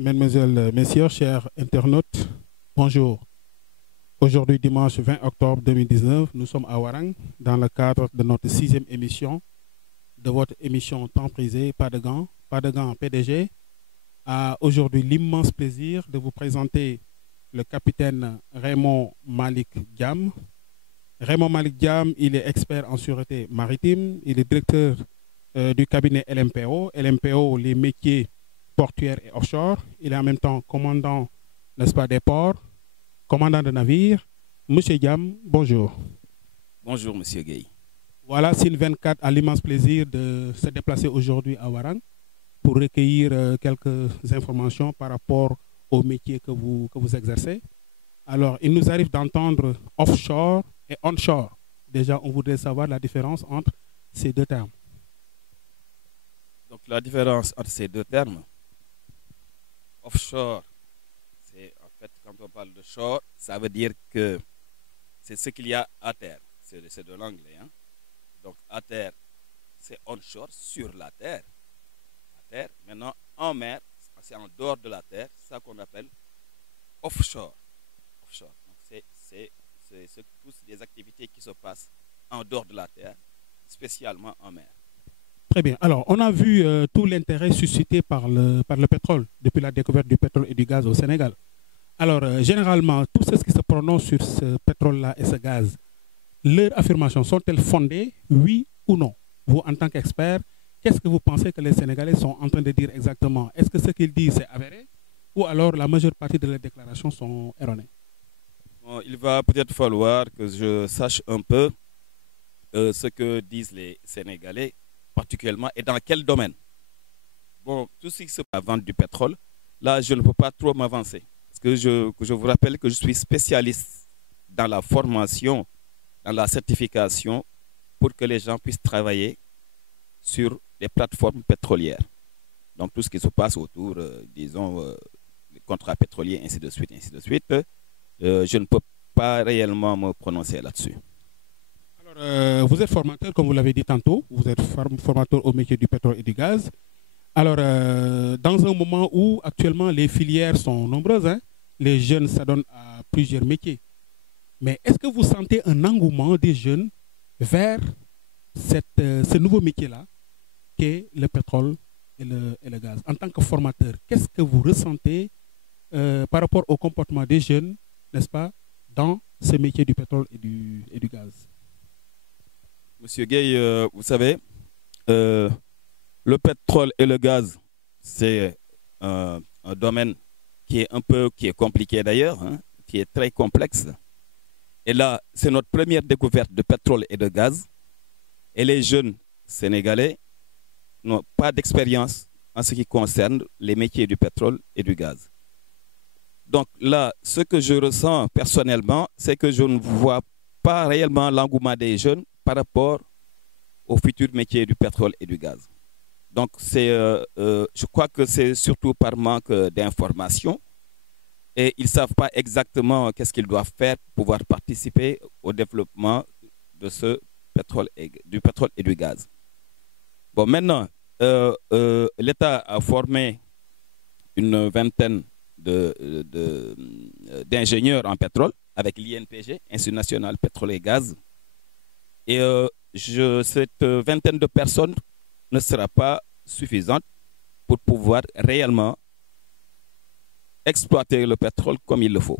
Mesdemoiselles, Messieurs, chers internautes, bonjour. Aujourd'hui, dimanche 20 octobre 2019, nous sommes à Warang dans le cadre de notre sixième émission de votre émission Temps prisé, pas de gants PDG. Aujourd'hui l'immense plaisir de vous présenter le capitaine Raymond Malik Diam. Raymond Malik Diam, il est expert en sûreté maritime, il est directeur du cabinet LMPO. LMPO, les métiers portuaires et offshore. Il est en même temps commandant, n'est-ce pas, des ports, commandant de navires. Monsieur Diam, bonjour. Bonjour, Monsieur Gueye. Voilà, Sine 24 a l'immense plaisir de se déplacer aujourd'hui à Warang pour recueillir quelques informations par rapport au métier que vous exercez. Alors, il nous arrive d'entendre offshore et onshore. Déjà, on voudrait savoir la différence entre ces deux termes. Donc, la différence entre ces deux termes, offshore, c'est en fait, quand on parle de shore, ça veut dire que c'est ce qu'il y a à terre. C'est de l'anglais. Hein? Donc, à terre, c'est onshore, sur la terre. À terre. Maintenant, en mer, c'est en dehors de la terre, c'est ça qu'on appelle offshore. Offshore. Donc, c'est toutes les activités qui se passent en dehors de la terre, spécialement en mer. Très bien. Alors, on a vu tout l'intérêt suscité par le pétrole depuis la découverte du pétrole et du gaz au Sénégal. Alors, généralement, tous ceux qui se prononcent sur ce pétrole-là et ce gaz, leurs affirmations sont-elles fondées, oui ou non? Vous, en tant qu'expert, qu'est-ce que vous pensez que les Sénégalais sont en train de dire exactement? Est-ce que ce qu'ils disent est avéré ou alors la majeure partie de leurs déclarations sont erronées? Bon, il va peut-être falloir que je sache un peu ce que disent les Sénégalais, particulièrement, et dans quel domaine. Bon, tout ce qui se passe à la vente du pétrole, là, je ne peux pas trop m'avancer. Parce que je vous rappelle que je suis spécialiste dans la formation, dans la certification, pour que les gens puissent travailler sur les plateformes pétrolières. Donc, tout ce qui se passe autour, disons, les contrats pétroliers, ainsi de suite, ainsi de suite, je ne peux pas réellement me prononcer là-dessus. Alors, vous êtes formateur, comme vous l'avez dit tantôt, vous êtes formateur au métier du pétrole et du gaz. Alors, dans un moment où actuellement les filières sont nombreuses, hein, les jeunes s'adonnent à plusieurs métiers. Mais est-ce que vous sentez un engouement des jeunes vers ce nouveau métier-là, qui est le pétrole et le gaz? En tant que formateur, qu'est-ce que vous ressentez par rapport au comportement des jeunes, n'est-ce pas, dans ce métier du pétrole et du gaz? Monsieur Gueye, vous savez, le pétrole et le gaz, c'est un domaine qui est compliqué d'ailleurs, hein, qui est très complexe. Et là, c'est notre première découverte de pétrole et de gaz. Et les jeunes sénégalais n'ont pas d'expérience en ce qui concerne les métiers du pétrole et du gaz. Donc là, ce que je ressens personnellement, c'est que je ne vois pas réellement l'engouement des jeunes par rapport aux futurs métiers du pétrole et du gaz. Donc, je crois que c'est surtout par manque d'information et ils ne savent pas exactement qu'est-ce qu'ils doivent faire pour pouvoir participer au développement de du pétrole et du gaz. Bon, maintenant, l'État a formé une vingtaine d'ingénieurs en pétrole avec l'INPG, Institut national pétrole et gaz. Et cette vingtaine de personnes ne sera pas suffisante pour pouvoir réellement exploiter le pétrole comme il le faut.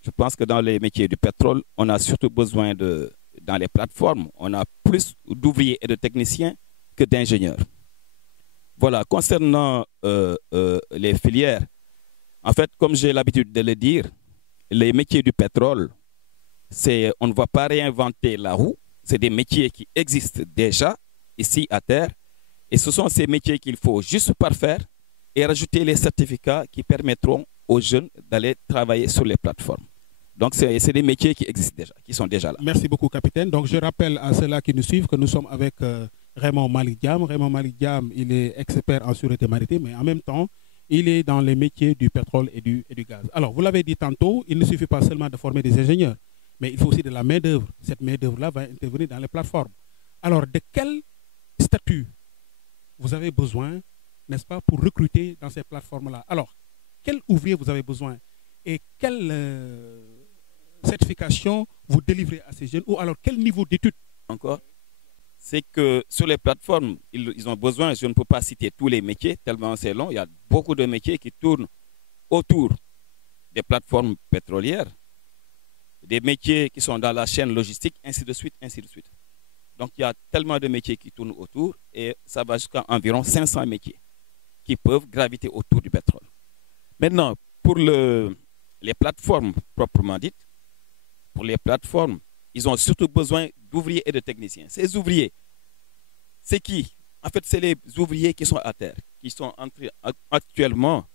Je pense que dans les métiers du pétrole, on a surtout besoin dans les plateformes, on a plus d'ouvriers et de techniciens que d'ingénieurs. Voilà, concernant les filières, en fait, comme j'ai l'habitude de le dire, les métiers du pétrole, on ne va pas réinventer la roue, c'est des métiers qui existent déjà ici à terre. Et ce sont ces métiers qu'il faut juste parfaire et rajouter les certificats qui permettront aux jeunes d'aller travailler sur les plateformes. Donc, c'est des métiers qui existent déjà, qui sont déjà là. Merci beaucoup, capitaine. Donc, je rappelle à ceux-là qui nous suivent que nous sommes avec Raymond Malik Diam. Raymond Malik Diam, il est expert en sûreté maritime, mais en même temps, il est dans les métiers du pétrole et du gaz. Alors, vous l'avez dit tantôt, il ne suffit pas seulement de former des ingénieurs, mais il faut aussi de la main-d'œuvre. Cette main-d'œuvre-là va intervenir dans les plateformes. Alors, de quel statut vous avez besoin, n'est-ce pas, pour recruter dans ces plateformes-là? Alors, quel ouvrier vous avez besoin et quelle certification vous délivrez à ces jeunes, ou alors quel niveau d'études? Encore, c'est que sur les plateformes, ils ont besoin, je ne peux pas citer tous les métiers, tellement c'est long, il y a beaucoup de métiers qui tournent autour des plateformes pétrolières, des métiers qui sont dans la chaîne logistique, ainsi de suite, ainsi de suite. Donc il y a tellement de métiers qui tournent autour et ça va jusqu'à environ 500 métiers qui peuvent graviter autour du pétrole. Maintenant, pour les plateformes proprement dites, pour les plateformes, ils ont surtout besoin d'ouvriers et de techniciens. Ces ouvriers, c'est qui? En fait, c'est les ouvriers qui sont à terre, qui sont actuellement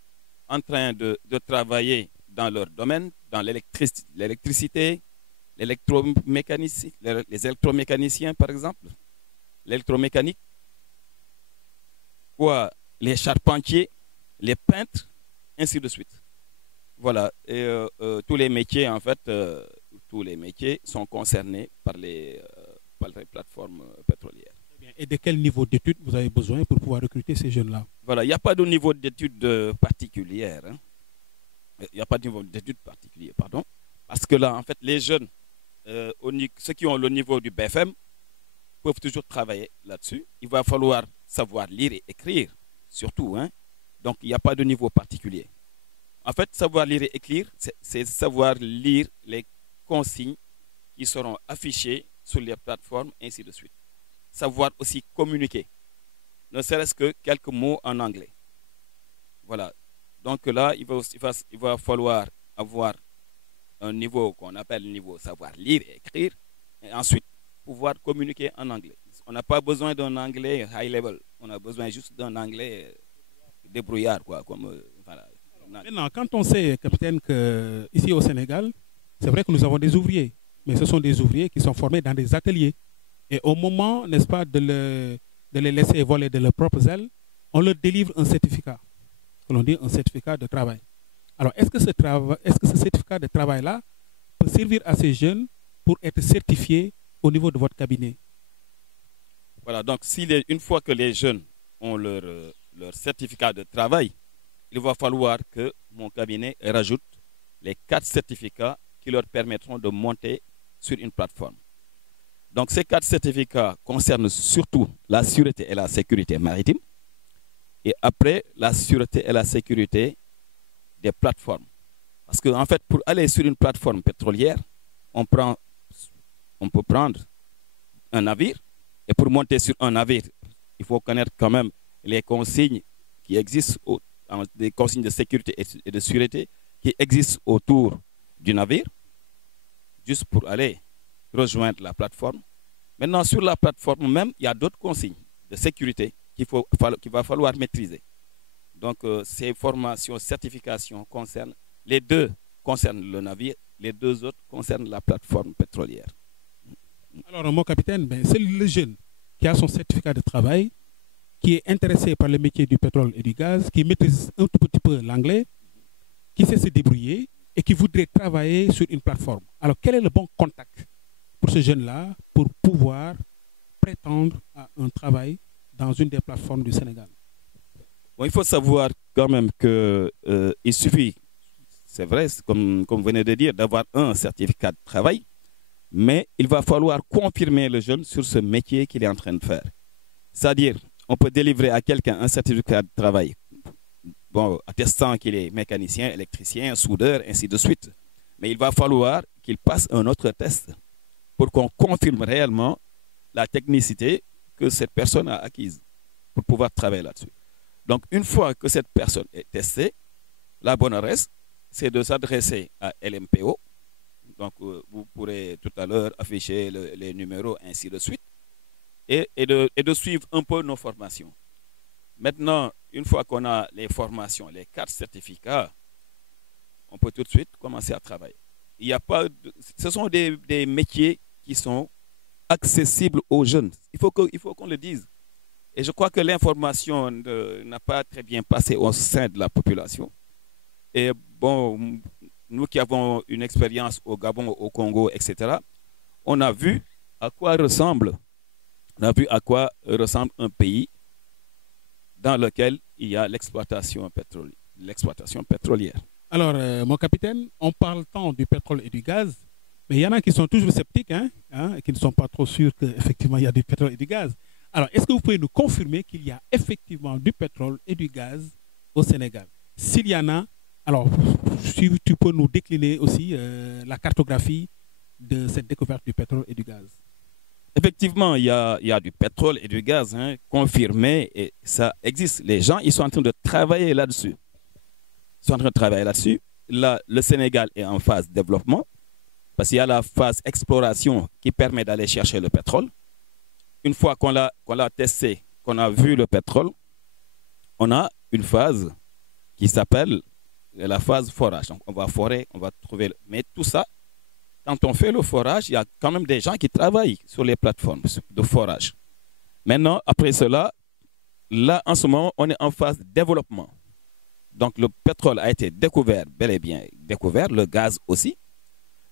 en train de travailler dans leur domaine, dans l'électricité, les électromécaniciens, par exemple, l'électromécanique, quoi, les charpentiers, les peintres, ainsi de suite. Voilà, et tous les métiers, en fait, tous les métiers sont concernés par les plateformes pétrolières. Et de quel niveau d'études vous avez besoin pour pouvoir recruter ces jeunes-là? Voilà, il n'y a pas de niveau d'études particulière. Hein. Il n'y a pas de niveau d'études particulier, pardon. Parce que là, en fait, les jeunes, ceux qui ont le niveau du BFM, peuvent toujours travailler là-dessus. Il va falloir savoir lire et écrire, surtout. Hein. Donc, il n'y a pas de niveau particulier. En fait, savoir lire et écrire, c'est savoir lire les consignes qui seront affichées sur les plateformes, ainsi de suite. Savoir aussi communiquer, ne serait-ce que quelques mots en anglais. Voilà. Donc là, il va falloir avoir un niveau qu'on appelle le niveau savoir lire et écrire, et ensuite pouvoir communiquer en anglais. On n'a pas besoin d'un anglais high level, on a besoin juste d'un anglais débrouillard, quoi. Voilà. Maintenant, quand on sait, capitaine, qu'ici au Sénégal, c'est vrai que nous avons des ouvriers, mais ce sont des ouvriers qui sont formés dans des ateliers. Et au moment, n'est-ce pas, de les laisser voler de leurs propres ailes, on leur délivre un certificat, que l'on dit un certificat de travail. Alors, est-ce que ce certificat de travail-là peut servir à ces jeunes pour être certifiés au niveau de votre cabinet? Voilà, donc une fois que les jeunes ont leur certificat de travail, il va falloir que mon cabinet rajoute les 4 certificats qui leur permettront de monter sur une plateforme. Donc ces 4 certificats concernent surtout la sûreté et la sécurité maritime, et après la sûreté et la sécurité des plateformes. Parce qu'en fait, pour aller sur une plateforme pétrolière, on peut prendre un navire, et pour monter sur un navire, il faut connaître quand même les consignes qui existent, des consignes de sécurité et de sûreté qui existent autour du navire, juste pour aller rejoindre la plateforme. Maintenant, sur la plateforme même, il y a d'autres consignes de sécurité qu'il va falloir maîtriser. Donc, ces formations, certifications concernent, les 2 concernent le navire, les 2 autres concernent la plateforme pétrolière. Alors, mon capitaine, c'est le jeune qui a son certificat de travail, qui est intéressé par le métier du pétrole et du gaz, qui maîtrise un tout petit peu l'anglais, qui sait se débrouiller et qui voudrait travailler sur une plateforme. Alors, quel est le bon contact pour ce jeune-là pour pouvoir prétendre à un travail dans une des plateformes du Sénégal? Bon, il faut savoir quand même qu'il suffit, c'est vrai, comme vous venez de dire, d'avoir un certificat de travail, mais il va falloir confirmer le jeune sur ce métier qu'il est en train de faire. C'est-à-dire, on peut délivrer à quelqu'un un certificat de travail, bon, attestant qu'il est mécanicien, électricien, soudeur, ainsi de suite. Mais il va falloir qu'il passe un autre test pour qu'on confirme réellement la technicité que cette personne a acquise pour pouvoir travailler là-dessus. Donc, une fois que cette personne est testée, la bonne adresse, c'est de s'adresser à LMPO. Donc, vous pourrez tout à l'heure afficher les numéros, ainsi de suite, et de suivre un peu nos formations. Maintenant, une fois qu'on a les formations, les 4 certificats, on peut tout de suite commencer à travailler. Il y a pas ce sont des métiers qui sont accessibles aux jeunes. Il faut qu'on le dise. Et je crois que l'information n'a pas très bien passé au sein de la population. Et bon, nous qui avons une expérience au Gabon, au Congo, etc., on a vu à quoi ressemble un pays dans lequel il y a l'exploitation l'exploitation pétrolière. Alors, mon capitaine, on parle tant du pétrole et du gaz, mais il y en a qui sont toujours sceptiques, et qui ne sont pas trop sûrs qu'effectivement il y a du pétrole et du gaz. Alors, est-ce que vous pouvez nous confirmer qu'il y a effectivement du pétrole et du gaz au Sénégal? S'il y en a, alors, si tu peux nous décliner aussi la cartographie de cette découverte du pétrole et du gaz. Effectivement, il y a du pétrole et du gaz confirmé et ça existe. Les gens, ils sont en train de travailler là-dessus. Ils sont en train de travailler là-dessus. Là, le Sénégal est en phase de développement parce qu'il y a la phase exploration qui permet d'aller chercher le pétrole. Une fois qu'on l'a testé, qu'on a vu le pétrole, on a une phase qui s'appelle la phase forage. Donc, on va forer, on va trouver. Mais tout ça, quand on fait le forage, il y a quand même des gens qui travaillent sur les plateformes de forage. Maintenant, après cela, là, en ce moment, on est en phase de développement. Donc, le pétrole a été découvert, bel et bien découvert, le gaz aussi.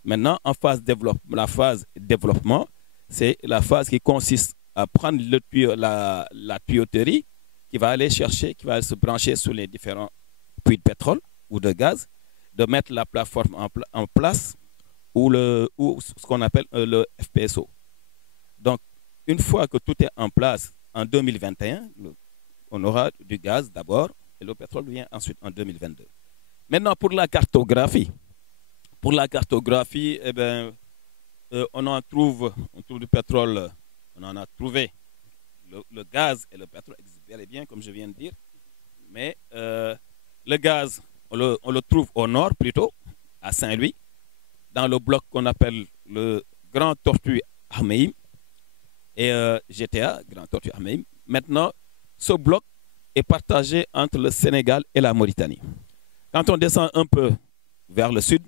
Maintenant, en phase développement, la phase développement, c'est la phase qui consiste à prendre la tuyauterie qui va aller chercher, qui va se brancher sur les différents puits de pétrole ou de gaz, de mettre la plateforme en place ou ce qu'on appelle le FPSO. Donc, une fois que tout est en place en 2021, on aura du gaz d'abord et le pétrole vient ensuite en 2022. Maintenant, pour la cartographie, eh ben, on trouve du pétrole, on en a trouvé. Le gaz et le pétrole existent bel et bien, comme je viens de dire. Mais le gaz, on le trouve au nord plutôt, à Saint-Louis, dans le bloc qu'on appelle le Grand Tortue Ahmeyim et GTA, Grand Tortue Ahmeyim. Maintenant, ce bloc est partagé entre le Sénégal et la Mauritanie. Quand on descend un peu vers le sud,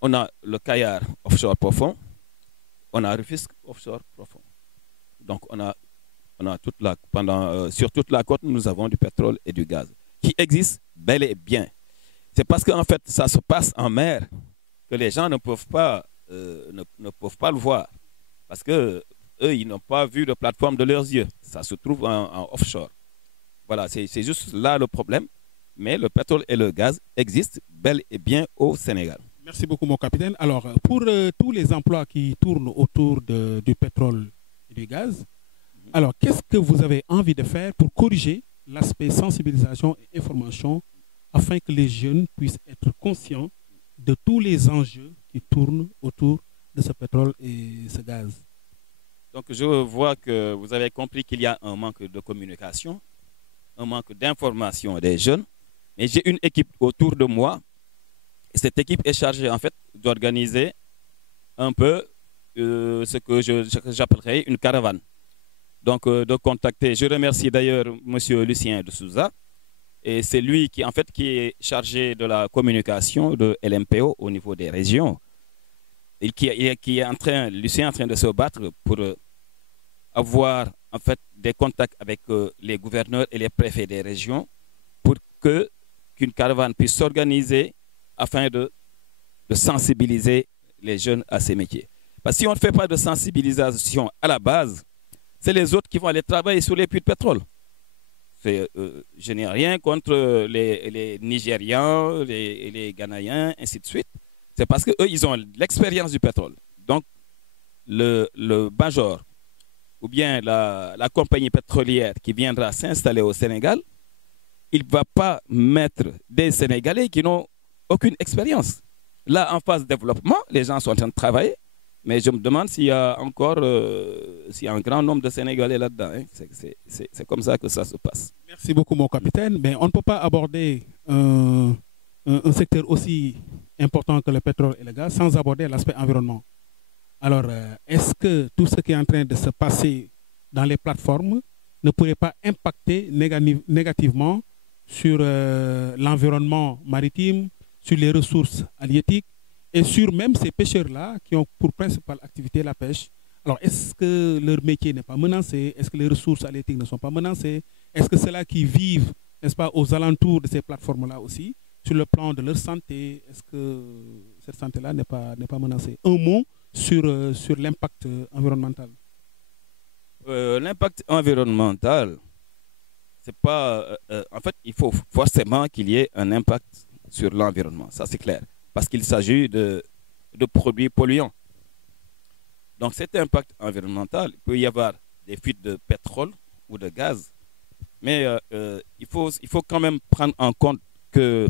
on a le Kayar offshore profond, on a Rufisque offshore profond. Donc sur toute la côte, nous avons du pétrole et du gaz qui existent bel et bien. C'est parce qu'en fait, ça se passe en mer que les gens ne peuvent pas le voir. Parce que eux, ils n'ont pas vu de plateforme de leurs yeux. Ça se trouve en offshore. Voilà, c'est juste là le problème. Mais le pétrole et le gaz existent bel et bien au Sénégal. Merci beaucoup, mon capitaine. Alors, pour tous les emplois qui tournent autour du pétrole et du gaz, alors, qu'est-ce que vous avez envie de faire pour corriger l'aspect sensibilisation et information afin que les jeunes puissent être conscients de tous les enjeux qui tournent autour de ce pétrole et ce gaz? Donc, je vois que vous avez compris qu'il y a un manque de communication, un manque d'information des jeunes. Mais j'ai une équipe autour de moi. Et cette équipe est chargée, en fait, d'organiser un peu ce que j'appellerais une caravane. Donc, de contacter. Je remercie d'ailleurs M. Lucien de Souza. Et c'est lui qui est chargé de la communication de LMPO au niveau des régions. Et Lucien est en train de se battre pour avoir en fait des contacts avec les gouverneurs et les préfets des régions pour qu'une caravane puisse s'organiser afin de sensibiliser les jeunes à ces métiers. Parce que si on ne fait pas de sensibilisation à la base, c'est les autres qui vont aller travailler sur les puits de pétrole. Je n'ai rien contre les Nigérians, les Ghanéens, ainsi de suite. C'est parce qu'eux, ils ont l'expérience du pétrole. Donc, le major ou bien la compagnie pétrolière qui viendra s'installer au Sénégal, il ne va pas mettre des Sénégalais qui n'ont aucune expérience. Là, en phase de développement, les gens sont en train de travailler. Mais je me demande s'il y a encore s'il y a un grand nombre de Sénégalais là-dedans. C'est comme ça que ça se passe. Merci beaucoup, mon capitaine. Mais on ne peut pas aborder un secteur aussi important que le pétrole et le gaz sans aborder l'aspect environnement. Alors, est-ce que tout ce qui est en train de se passer dans les plateformes ne pourrait pas impacter négativement sur l'environnement maritime, sur les ressources halieutiques et sur même ces pêcheurs-là qui ont pour principale activité la pêche? Alors, est-ce que leur métier n'est pas menacé? Est-ce que les ressources halieutiques ne sont pas menacées? Est-ce que ceux-là qui vivent, n'est-ce pas, aux alentours de ces plateformes-là aussi, sur le plan de leur santé, est-ce que cette santé-là n'est pas menacée? Un mot sur l'impact environnemental. L'impact environnemental, c'est pas, en fait, il faut forcément qu'il y ait un impact sur l'environnement, ça c'est clair, parce qu'il s'agit de produits polluants. Donc cet impact environnemental, il peut y avoir des fuites de pétrole ou de gaz, mais il faut quand même prendre en compte que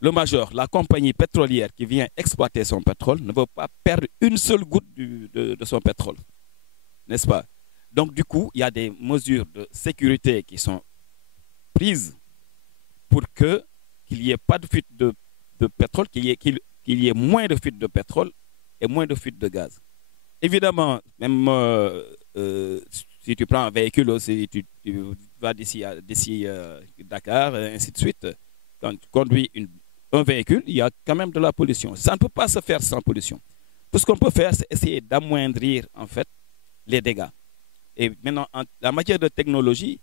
le major, la compagnie pétrolière qui vient exploiter son pétrole, ne veut pas perdre une seule goutte de son pétrole, n'est-ce pas? Donc du coup, il y a des mesures de sécurité qui sont prises pour qu'il n'y ait pas de fuite de pétrole, qu'il y ait moins de fuite de pétrole et moins de fuite de gaz. Évidemment, même si tu prends un véhicule aussi, tu vas d'ici Dakar, ainsi de suite. Quand tu conduis un véhicule, il y a quand même de la pollution. Ça ne peut pas se faire sans pollution. Tout ce qu'on peut faire, c'est essayer d'amoindrir en fait les dégâts. Et maintenant, en matière de technologie,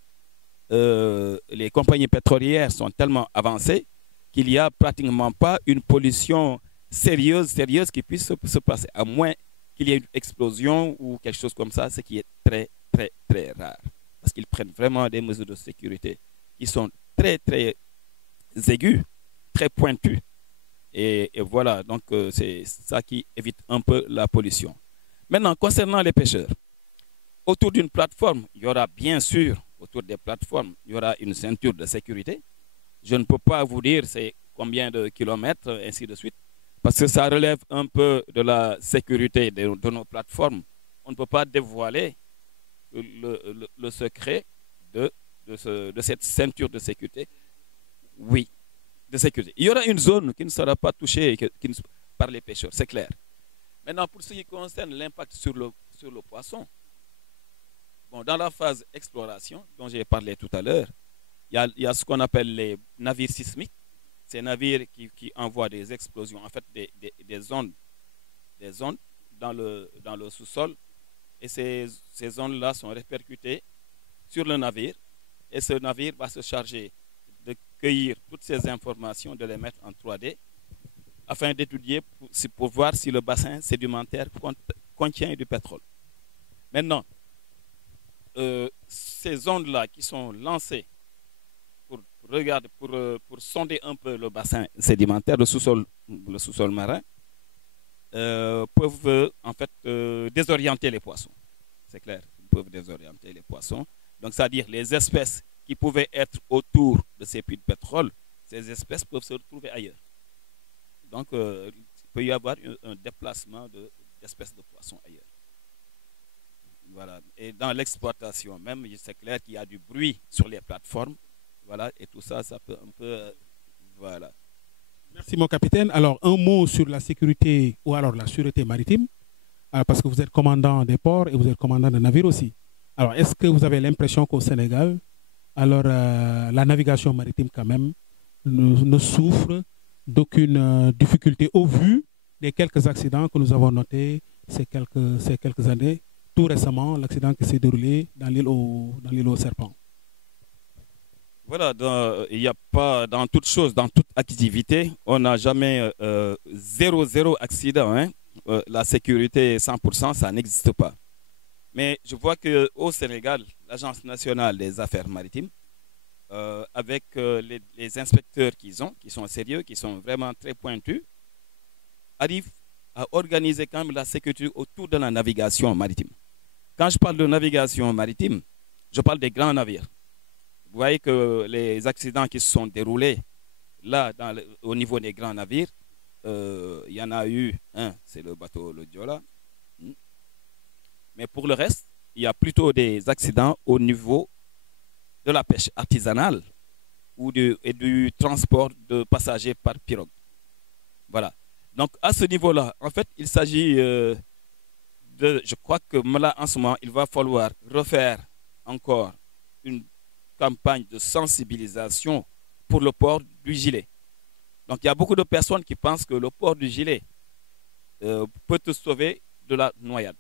les compagnies pétrolières sont tellement avancées qu'il n'y a pratiquement pas une pollution sérieuse qui puisse se passer, à moins qu'il y ait une explosion ou quelque chose comme ça, ce qui est très, très, très rare. Parce qu'ils prennent vraiment des mesures de sécurité qui sont très, très aiguës, très pointues. Et voilà, donc c'est ça qui évite un peu la pollution. Maintenant, concernant les pêcheurs, autour d'une plateforme, il y aura bien sûr, autour des plateformes, il y aura une ceinture de sécurité. Je ne peux pas vous dire c'est combien de kilomètres, ainsi de suite, parce que ça relève un peu de la sécurité de nos plateformes. On ne peut pas dévoiler le secret de cette ceinture de sécurité. Oui, de sécurité. Il y aura une zone qui ne sera pas touchée par les pêcheurs, c'est clair. Maintenant, pour ce qui concerne l'impact sur le poisson, bon, dans la phase exploration, dont j'ai parlé tout à l'heure, il y a ce qu'on appelle les navires sismiques. Ces navires qui envoient des explosions, en fait des ondes dans le sous-sol. Et ces ondes-là sont répercutées sur le navire. Et ce navire va se charger de cueillir toutes ces informations, de les mettre en 3D, afin d'étudier pour voir si le bassin sédimentaire contient du pétrole. Maintenant, ces ondes-là qui sont lancées pour sonder un peu le bassin sédimentaire, le sous-sol marin, peuvent en fait désorienter les poissons. C'est clair, ils peuvent désorienter les poissons. Donc, c'est-à-dire les espèces qui pouvaient être autour de ces puits de pétrole, ces espèces peuvent se retrouver ailleurs. Donc, il peut y avoir un déplacement d'espèces de poissons ailleurs. Voilà. Et dans l'exploitation même, c'est clair qu'il y a du bruit sur les plateformes. Voilà, et tout ça, ça peut un peu... voilà. Merci, mon capitaine. Alors, un mot sur la sécurité ou alors la sûreté maritime, parce que vous êtes commandant des ports et vous êtes commandant de navires aussi. Alors, est-ce que vous avez l'impression qu'au Sénégal, alors la navigation maritime quand même ne souffre d'aucune difficulté au vu des quelques accidents que nous avons notés ces quelques années, tout récemment, l'accident qui s'est déroulé dans l'île aux serpents? Voilà, il n'y a pas, dans toute chose, dans toute activité, on n'a jamais zéro accident. Hein. La sécurité 100%, ça n'existe pas. Mais je vois qu'au Sénégal, l'Agence nationale des affaires maritimes, avec les inspecteurs qu'ils ont, qui sont sérieux, qui sont vraiment très pointus, arrivent à organiser quand même la sécurité autour de la navigation maritime. Quand je parle de navigation maritime, je parle des grands navires. Vous voyez que les accidents qui se sont déroulés là, au niveau des grands navires, il y en a eu un, c'est le bateau le Diola. Mais pour le reste, il y a plutôt des accidents au niveau de la pêche artisanale et du transport de passagers par pirogue. Voilà. Donc à ce niveau-là, en fait, il s'agit je crois que là, en ce moment, il va falloir refaire encore une campagne de sensibilisation pour le port du gilet. Donc il y a beaucoup de personnes qui pensent que le port du gilet peut te sauver de la noyade.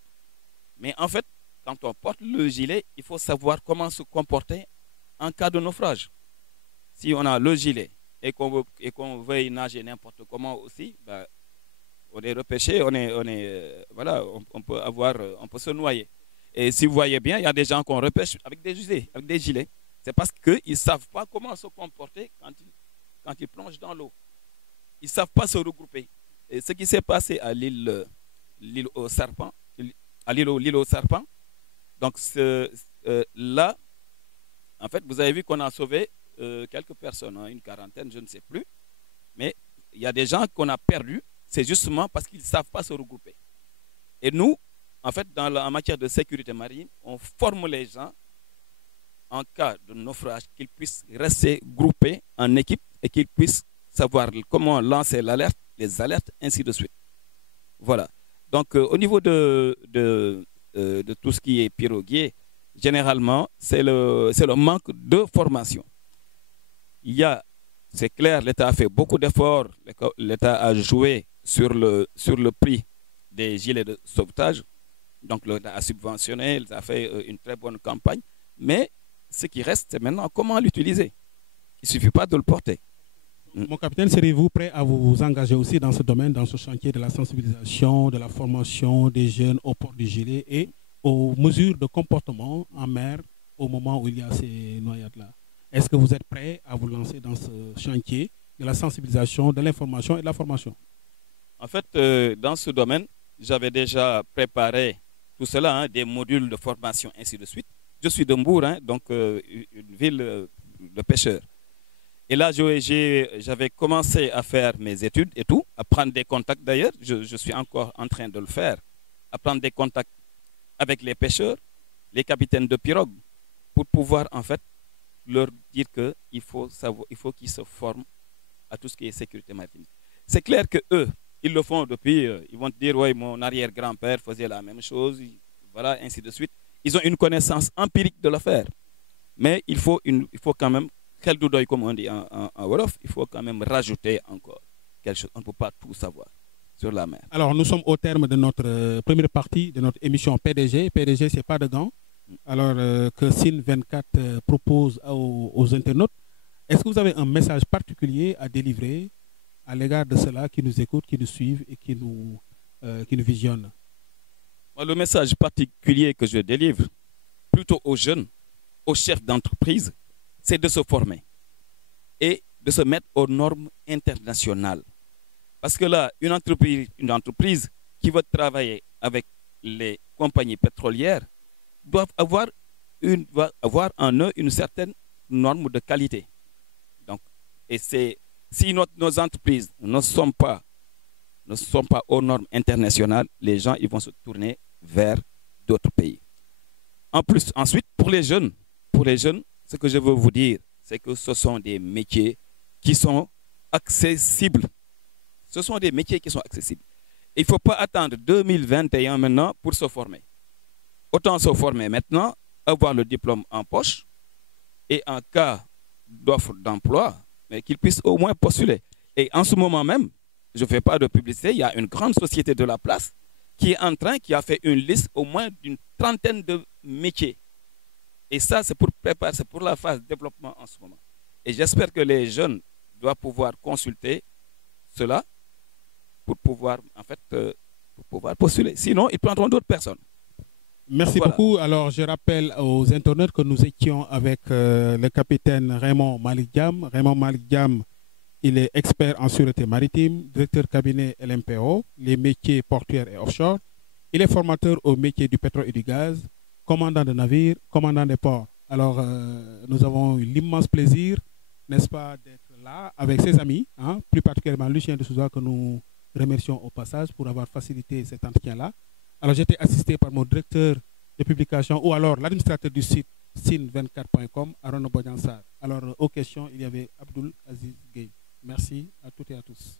Mais en fait, quand on porte le gilet, il faut savoir comment se comporter en cas de naufrage. Si on a le gilet et qu'on veuille nager n'importe comment aussi, ben, on est repêché, voilà, on peut se noyer. Et si vous voyez bien, il y a des gens qu'on repêche avec des gilets. C'est parce qu'ils ne savent pas comment se comporter quand ils plongent dans l'eau. Ils ne savent pas se regrouper. Et ce qui s'est passé à l'île aux serpents, à l'île aux serpents, donc là, en fait, vous avez vu qu'on a sauvé quelques personnes, hein, une quarantaine, je ne sais plus. Mais il y a des gens qu'on a perdus, c'est justement parce qu'ils ne savent pas se regrouper. Et nous, en fait, en matière de sécurité marine, on forme les gens en cas de naufrage, qu'ils puissent rester groupés en équipe et qu'ils puissent savoir comment lancer l'alerte, les alertes, ainsi de suite. Voilà. Donc, au niveau de tout ce qui est piroguier, généralement, c'est le manque de formation. C'est clair, l'État a fait beaucoup d'efforts, l'État a joué sur le prix des gilets de sauvetage, donc l'État a subventionné, il a fait une très bonne campagne, mais ce qui reste, c'est maintenant comment l'utiliser. Il ne suffit pas de le porter. Mon capitaine, seriez-vous prêt à vous engager aussi dans ce domaine, dans ce chantier de la sensibilisation, de la formation des jeunes au port du gilet et aux mesures de comportement en mer au moment où il y a ces noyades-là? Est-ce que vous êtes prêt à vous lancer dans ce chantier de la sensibilisation, de l'information et de la formation? En fait, dans ce domaine, j'avais déjà préparé tout cela, hein, des modules de formation, ainsi de suite. Je suis de Mbour, hein, donc une ville de pêcheurs. Et là, j'avais commencé à faire mes études et tout, à prendre des contacts d'ailleurs. Je suis encore en train de le faire, à prendre des contacts avec les pêcheurs, les capitaines de pirogue, pour pouvoir en fait leur dire qu'il faut qu'ils se forment à tout ce qui est sécurité maritime. C'est clair que eux, ils le font depuis, ils vont te dire, oui, mon arrière-grand-père faisait la même chose, voilà, ainsi de suite. Ils ont une connaissance empirique de l'affaire. Mais il faut quand même, comme on dit en Wolof, il faut quand même rajouter encore quelque chose. On ne peut pas tout savoir sur la mer. Alors, nous sommes au terme de notre première partie de notre émission PDG. PDG, c'est pas de gants. Alors, que SIN24 propose aux internautes. Est-ce que vous avez un message particulier à délivrer à l'égard de ceux-là qui nous écoutent, qui nous suivent et qui nous visionnent? Le message particulier que je délivre, plutôt aux jeunes, aux chefs d'entreprise, c'est de se former et de se mettre aux normes internationales. Parce que là, une entreprise qui veut travailler avec les compagnies pétrolières doit avoir en eux une certaine norme de qualité. Donc, et si nos entreprises ne sont pas aux normes internationales, les gens ils vont se tourner vers d'autres pays. Ensuite, pour les jeunes, ce que je veux vous dire, c'est que ce sont des métiers qui sont accessibles. Ce sont des métiers qui sont accessibles. Il ne faut pas attendre 2021 maintenant pour se former. Autant se former maintenant, avoir le diplôme en poche et en cas d'offre d'emploi, mais qu'ils puissent au moins postuler. Et en ce moment même, je ne fais pas de publicité, il y a une grande société de la place qui a fait une liste au moins d'une trentaine de métiers. Et ça, c'est pour préparer, c'est pour la phase de développement en ce moment. Et j'espère que les jeunes doivent pouvoir consulter cela pour pouvoir, en fait, pour pouvoir postuler. Sinon, ils prendront d'autres personnes. Merci beaucoup. Alors, je rappelle aux internautes que nous étions avec le capitaine Raymond Malick Diam. Raymond Malick Diam, il est expert en sûreté maritime, directeur cabinet LMPO, les métiers portuaires et offshore. Il est formateur au métier du pétrole et du gaz, commandant de navire, commandant des ports. Alors, nous avons eu l'immense plaisir, n'est-ce pas, d'être là avec ses amis, hein, plus particulièrement Lucien de Souza, que nous remercions au passage pour avoir facilité cet entretien-là. Alors, j'étais assisté par mon directeur de publication ou alors l'administrateur du site sin24.com, Arona Bodjansar. Alors, aux questions, il y avait Abdul Aziz Gueye. Merci à toutes et à tous.